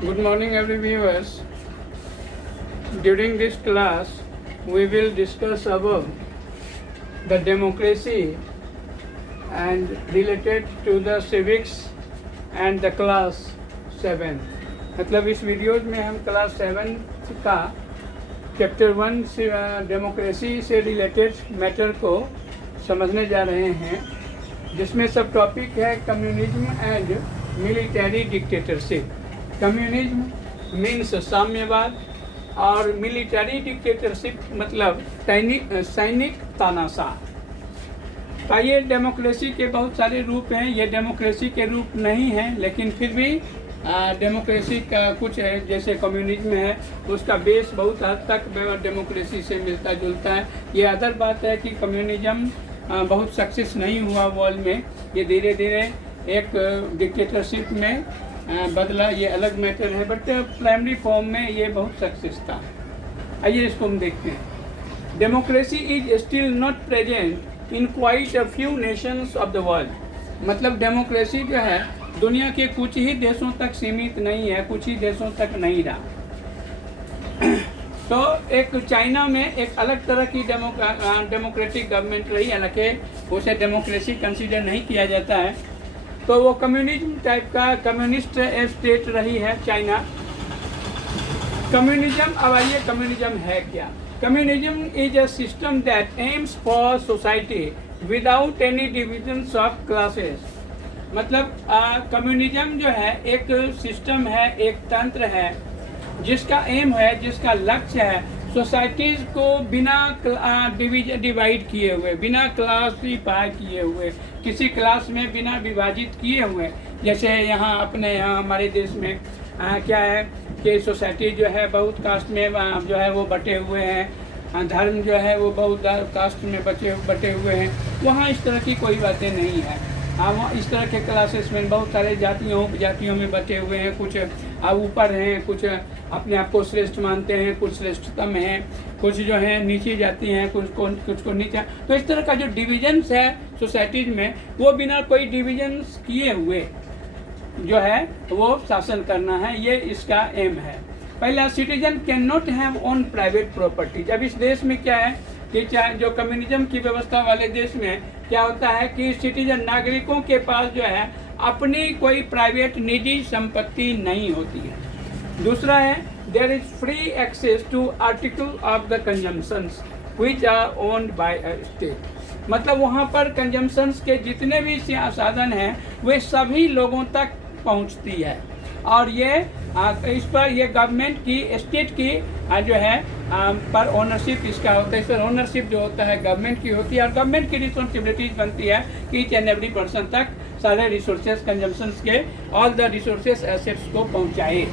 Good morning, every viewers. During this class, we will discuss about the democracy and related to the civics and the class 7. मतलब इस video में हम class 7 का chapter 1 से democracy से related matter को समझने जा रहे हैं, जिसमें सब टॉपिक है communism and military dictatorship. Communism means साम्यवाद और मिलिट्री डिक्टेटरशिप मतलब सैनिक तानाशाह। ये डेमोक्रेसी के बहुत सारे रूप हैं। ये डेमोक्रेसी के रूप नहीं हैं, लेकिन फिर भी डेमोक्रेसी का कुछ है। जैसे कम्युनिज्म है, उसका बेस बहुत हद तक डेमोक्रेसी से मिलता जुलता है। ये अदर बात है कि कम्युनिज्म बहुत सक्सेस नहीं हुआ वर्ल्ड में। ये धीरे धीरे एक डिक्टेटरशिप में बदला, ये अलग मैटर है, बट प्राइमरी फॉर्म में ये बहुत सक्सेस था। आइए इसको हम देखते हैं। Democracy is still not present in quite a few Nations of the world. मतलब डेमोक्रेसी जो है दुनिया के कुछ ही देशों तक सीमित नहीं है, कुछ ही देशों तक नहीं रहा। तो एक चाइना में एक अलग तरह की डेमोक्रेटिक गवर्नमेंट रही, हालांकि उसे डेमोक्रेसी कंसीडर नहीं किया जाता है। तो वो कम्युनिज्म टाइप का कम्युनिस्ट स्टेट रही है चाइना। कम्युनिज्म, अब आइए कम्युनिज्म है क्या। Communism is a system that aims for society without any divisions of classes. मतलब कम्युनिज्म जो है एक सिस्टम है, एक तंत्र है जिसका एम है, जिसका लक्ष्य है सोसाइटीज को बिना डिवाइड किए हुए, बिना क्लासीफाई किए हुए, किसी क्लास में बिना विभाजित किए हुए। जैसे यहाँ अपने यहाँ हमारे देश में क्या है कि सोसाइटी जो है बहुत कास्ट में जो है वो बटे हुए हैं, धर्म जो है वो बहुत कास्ट में बटे हुए हैं। वहाँ इस तरह की कोई बातें नहीं है। वहाँ इस तरह के क्लासेस में बहुत सारे जातियों में बटे हुए हैं। कुछ ऊपर हैं, कुछ अपने आप को श्रेष्ठ मानते हैं, कुछ श्रेष्ठतम हैं, कुछ जो है नीचे जाती हैं, कुछ को नीचे। तो इस तरह का जो डिविजन्स है सोसाइटीज में, वो बिना कोई डिविजन्स किए हुए जो है वो शासन करना है, ये इसका एम है। पहला, citizen can not have own private properties. अब इस देश में क्या है कि जो कम्युनिज्म की व्यवस्था वाले देश में क्या होता है कि सिटीजन नागरिकों के पास जो है अपनी कोई प्राइवेट निजी संपत्ति नहीं होती है। दूसरा है there is free access to article of the consumptions which are owned by a state. मतलब वहाँ पर कंजम्पशंस के जितने भी साधन हैं वे सभी लोगों तक पहुँचती है, और ये इस पर ये गवर्नमेंट की, स्टेट की जो है पर ओनरशिप इसका होता है। इस पर ओनरशिप जो होता है गवर्नमेंट की होती है, और गवर्नमेंट की रिस्पॉन्सिबिलिटीज बनती है कि ईच एंड एवरी पर्सन तक सारे रिसोर्सेज कंजम्पशंस के ऑल द रिसोर्सेज एसेट्स को पहुंचाए।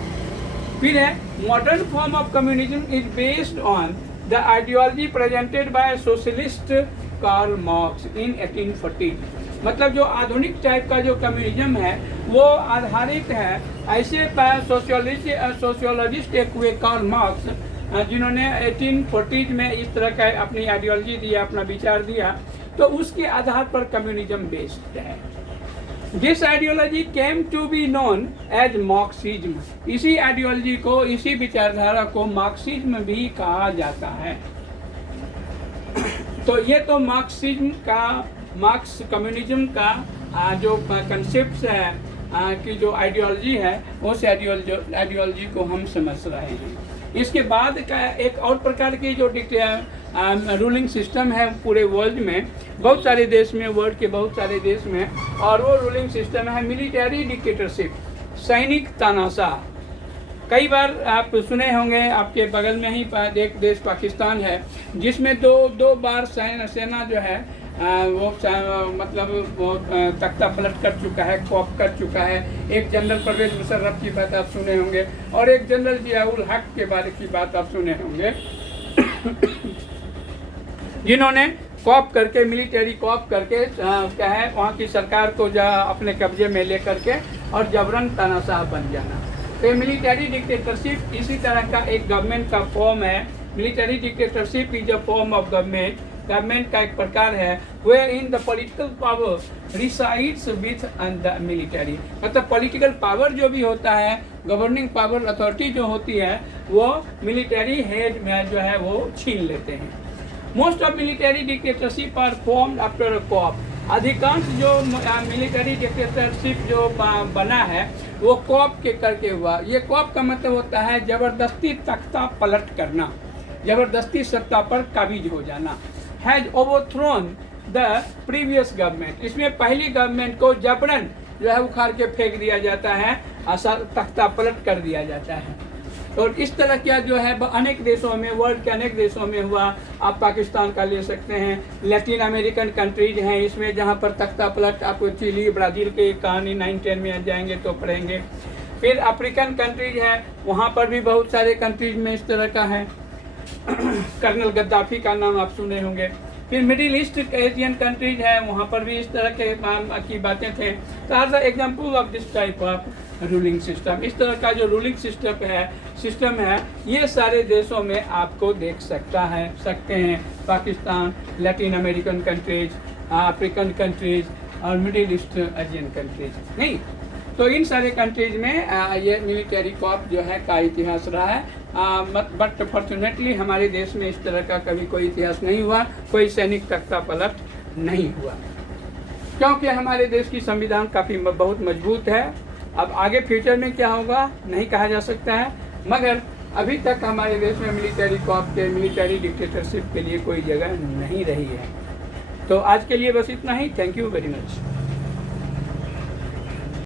फिर है modern form of communism is based on the ideology presented by socialist Karl Marx in 1840। मतलब जो आधुनिक टाइप का जो कम्युनिज्म है वो आधारित है ऐसे सोशियोलॉजिस्ट एक हुए कार्ल मार्क्स, जिन्होंने 1840 में इस तरह का अपनी आइडियोलॉजी दिया, अपना विचार दिया। तो उसके आधार पर कम्युनिज्म बेस्ड है। This ideology came to be known as Marxism. इसी आइडियोलॉजी को, इसी विचारधारा को मार्क्सिज्म भी कहा जाता है। तो ये तो मार्क्सिज्म का, मार्क्स कम्युनिज्म का जो कंसेप्ट है कि जो आइडियोलॉजी है, उस आइडियोलॉजी को हम समझ रहे हैं। इसके बाद का एक और प्रकार की जो रूलिंग सिस्टम है पूरे वर्ल्ड में, बहुत सारे देश में, वर्ल्ड के बहुत सारे देश में, और वो रूलिंग सिस्टम है मिलिट्री डिक्टेटरशिप, सैनिक तानाशाह। कई बार आप सुने होंगे, आपके बगल में ही एक देश पाकिस्तान है जिसमें दो बार सेना जो है वो मतलब वो तख्ता पलट कर चुका है, कॉप कर चुका है। एक जनरल परवेज मुशर्रफ की बात आप सुने होंगे, और एक जनरल जियाउल हक के बारे की बात आप सुने होंगे, जिन्होंने कॉप करके, मिलिट्री कॉप करके क्या है वहाँ की सरकार को अपने कब्जे में ले करके और जबरन तानाशाह बन जाना। तो मिलिट्री डिक्टेटरशिप इसी तरह का एक गवर्नमेंट का फॉर्म है। Military dictatorship is a form of government government का एक प्रकार है, where in the political power resides with the military. मतलब पॉलिटिकल पावर जो भी होता है, गवर्निंग पावर अथॉरिटी जो होती है, वो मिलिट्री हेड में जो है वो छीन लेते हैं। Most of military dictatorship are formed after a coup. अधिकांश जो मिलिट्री डिक्टेटरशिप जो बना है वो कॉप के करके हुआ। ये कॉप का मतलब होता है जबरदस्ती तख्ता पलट करना, जबरदस्ती सत्ता पर काबिज हो जाना। Has overthrown the previous government. इसमें पहली गवर्नमेंट को जबरन जो है उखाड़ के फेंक दिया जाता है, तख्ता पलट कर दिया जाता है। और इस तरह क्या जो है अनेक देशों में, वर्ल्ड के अनेक देशों में हुआ। आप पाकिस्तान का ले सकते हैं, लैटिन अमेरिकन कंट्रीज हैं इसमें जहाँ पर तख्ता पलट, आपको चिली, ब्राज़ील की कहानी 9-10 में जाएंगे तो पढ़ेंगे। फिर अफ्रीकन कंट्रीज है, वहाँ पर भी बहुत सारे कंट्रीज में इस तरह का है। कर्नल गद्दाफी का नाम आप सुने होंगे। फिर मिडिल ईस्ट एशियन कंट्रीज है, वहाँ पर भी इस तरह के की बातें थे। तो are the example of this type of ruling system. इस तरह का जो रूलिंग सिस्टम है ये सारे देशों में आपको देख सकते हैं। Pakistan, Latin American countries, African countries और मिडिल ईस्ट एशियन कंट्रीज नहीं। तो इन सारे कंट्रीज में ये मिलिट्री कॉप जो है का इतिहास रहा है। बट फॉर्चुनेटली हमारे देश में इस तरह का कभी कोई इतिहास नहीं हुआ, कोई सैनिक तख्ता पलट नहीं हुआ, क्योंकि हमारे देश की संविधान काफ़ी बहुत मजबूत है। अब आगे फ्यूचर में क्या होगा नहीं कहा जा सकता है, मगर अभी तक हमारे देश में मिलिट्री कॉप के, मिलिट्री डिक्टेटरशिप के लिए कोई जगह नहीं रही है। तो आज के लिए बस इतना ही। Thank you very much.